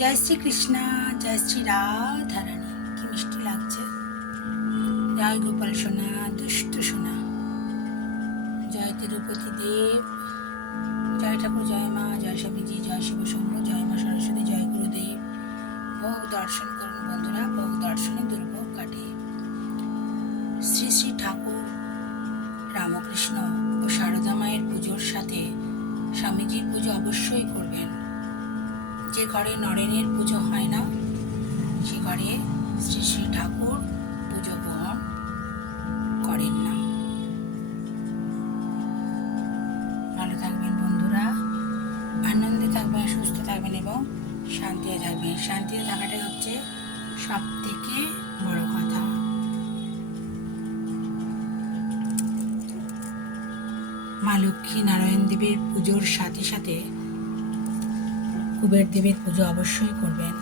জয় শ্রীকৃষ্ণা, জয় শ্রী রাধারানী। কি মিষ্টি লাগছে। জয় গোপাল সোনা, দুষ্ট সোনা। জয় তিরুপতি দেব, জয় ঠাকুর, জয় মা, জয় স্বামীজি, জয় শিব শম্ভু, জয় মা সরস্বতী, জয় গুরুদেব। ভোগ দর্শন করুন বন্ধুরা, ভোগ দর্শনে দুর্ভোগ কাটে। শ্রী শ্রী ঠাকুর রামকৃষ্ণ ও সারদা মায়ের পুজোর সাথে স্বামীজির পুজো অবশ্যই করবেন। যে ঘরে নরেনের পুজো হয় না, সে ঘরে শ্রী শ্রী ঠাকুর পুজো গ্রহণ করেন না। ভালো থাকবেন বন্ধুরা, আনন্দে থাকবেন, সুস্থ থাকবেন এবং শান্তিতে থাকবেন। শান্তিতে থাকাটাই হচ্ছে সব থেকে বড় কথা। মা লক্ষ্মী নারায়ণ দেবের পুজোর সাথে সাথে কুবের দেবের পুজো অবশ্যই করবেন।